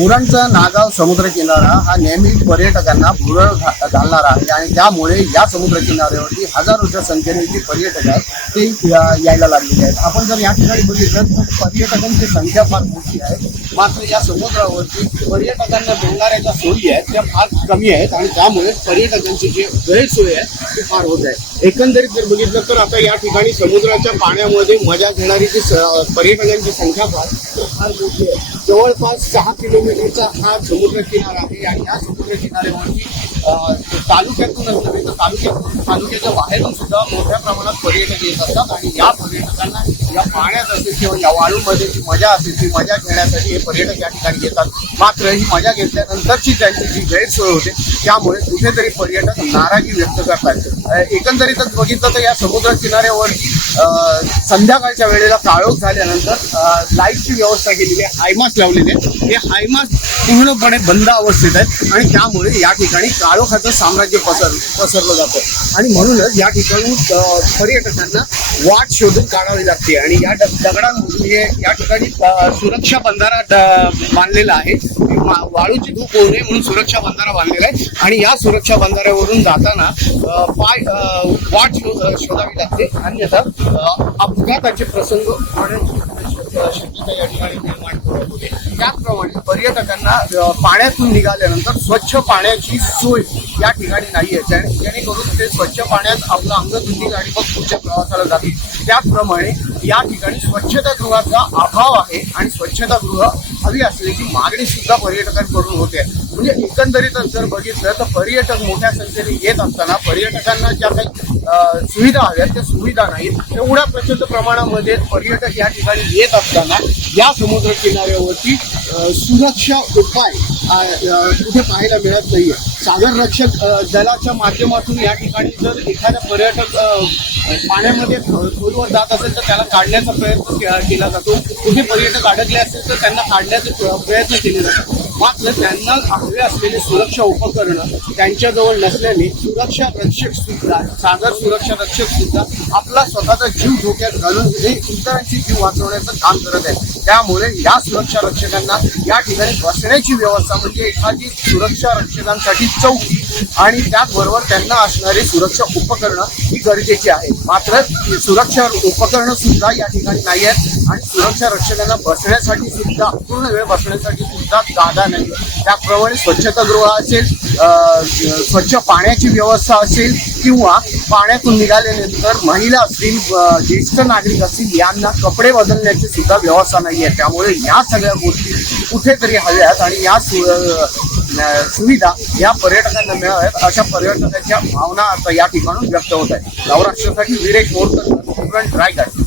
उरणचा नागाव समुद्रकिनारा हा नेहमी पर्यटकांना भुरळ घालणारा आहे आणि त्यामुळे या समुद्रकिनाऱ्यावरती हजारोच्या संख्येने जे पर्यटक आहेत ते यायला लागलेले आहेत। आपण जर या ठिकाणी बघितलं तर पर्यटकांची संख्या फार मोठी आहे, मात्र या समुद्रावरती पर्यटकांना मिळणाऱ्या ज्या सोयी आहेत त्या फार कमी आहेत आणि त्यामुळे पर्यटकांची जी गैरसोय आहे ती फार होत आहे। एकंदरीत जर बघितलं तर आता या ठिकाणी समुद्राच्या पाण्यामध्ये मजा घेणारी जी पर्यटकांची संख्या फार मोठी आहे। जवळपास 6 किलोमीटरचा हा समुद्र किनारा आहे आणि या समुद्र किनाऱ्यावरती तालुक्यातूनच नव्हे तर तालुक्याच्या बाहेरून सुद्धा मोठ्या प्रमाणात पर्यटक येत असतात आणि या पर्यटकांना या पाण्यात असेल किंवा या वाळूमध्ये जी मजा असेल ती मजा घेण्यासाठी हे पर्यटक या ठिकाणी येतात। मात्र ही मजा घेतल्यानंतरची त्यांची जी गैरसोय होते त्यामुळे कुठेतरी पर्यटक नाराजी व्यक्त करतात। एकंदरीतच बघितलं तर या समुद्र किनाऱ्यावरती संध्याकाळच्या वेळेला काळोख झाल्यानंतर लाईटची व्यवस्था केलेली आहे, हायमास लावलेले आहेत। हे हायमास पूर्णपणे बंद अवस्थेत आहेत आणि त्यामुळे या ठिकाणी काळोखाचं साम्राज्य पसरलं जातं आणि म्हणूनच या ठिकाणी पर्यटकांना वाट शोधून काढावी लागते आणि या दगडांमधून या ठिकाणी सुरक्षा बंधारा बांधलेला आहे। वाळूची धूप होऊ नये म्हणून सुरक्षा बंधारा बांधलेला आहे आणि या सुरक्षा बंधाऱ्यावरून जाताना वाट शोधावी लागते, अन्यथा अपघाताचे प्रसंग शक्यता या ठिकाणी निर्माण होते। त्याचप्रमाणे पर्यटकांना पाण्यातून निघाल्यानंतर स्वच्छ पाण्याची सोय या ठिकाणी नाही आहे, जेणेकरून ते स्वच्छ पाण्यात आपलं अंग धुतील आणि मग पुढच्या प्रवासाला जातील। त्याचप्रमाणे या ठिकाणी स्वच्छतागृहाचा अभाव आहे आणि स्वच्छतागृह हवी असल्याची मागणी सुद्धा पर्यटकांकडून होते। म्हणजे एकंदरीतच जर बघितलं तर पर्यटक मोठ्या संख्येने येत असताना पर्यटकांना ज्या काही सुविधा हव्यात त्या सुविधा नाहीत। एवढ्या प्रचंड प्रमाणामध्ये पर्यटक या ठिकाणी येत असताना या समुद्र किनाऱ्यावरती सुरक्षा उपाय कुठे पाहायला मिळत नाहीये। सागर रक्षक दलाच्या माध्यमातून या ठिकाणी जर एखादा पर्यटक पाण्यामध्ये खोलवर जात असेल तर त्याला काढण्याचा प्रयत्न केला जातो। कुठे पर्यटक अडकले असेल तर त्यांना काढण्याचे प्रयत्न केले जातात, मात्र त्यांना हवे असलेली सुरक्षा उपकरणं त्यांच्याजवळ नसल्याने सुरक्षा रक्षक सुद्धा सागर सुरक्षा रक्षक सुद्धा आपला स्वतःचा जीव धोक्यात घालून हे इतरांची जीव वाचवण्याचं काम करत आहे। त्यामुळे या सुरक्षा रक्षकांना या ठिकाणी बसण्याची व्यवस्था म्हणजे एखादी सुरक्षा रक्षकांसाठी चौकी आणि त्याचबरोबर त्यांना असणारी सुरक्षा उपकरणं ही गरजेची आहेत। मात्र सुरक्षा उपकरणं सुद्धा या ठिकाणी नाही आहेत आणि सुरक्षा रक्षकांना बसण्यासाठी सुद्धा पूर्ण वेळ बसण्यासाठी सुद्धा जागा नाही। त्याप्रमाणे स्वच्छतागृह असेल, स्वच्छ पाण्याची व्यवस्था असेल किंवा पाण्यातून निघाल्यानंतर महिला असतील, ज्येष्ठ नागरिक असतील यांना कपडे बदलण्याची सुद्धा व्यवस्था नाही आहे। त्यामुळे या सगळ्या गोष्टी कुठेतरी हव्यात आणि या सुविधा या पर्यटकांना मिळाव्यात अशा पर्यटकांच्या भावना आता या ठिकाणून व्यक्त होत आहेत। नवराष्ट्रासाठी विरेश मोरकर, रायगड।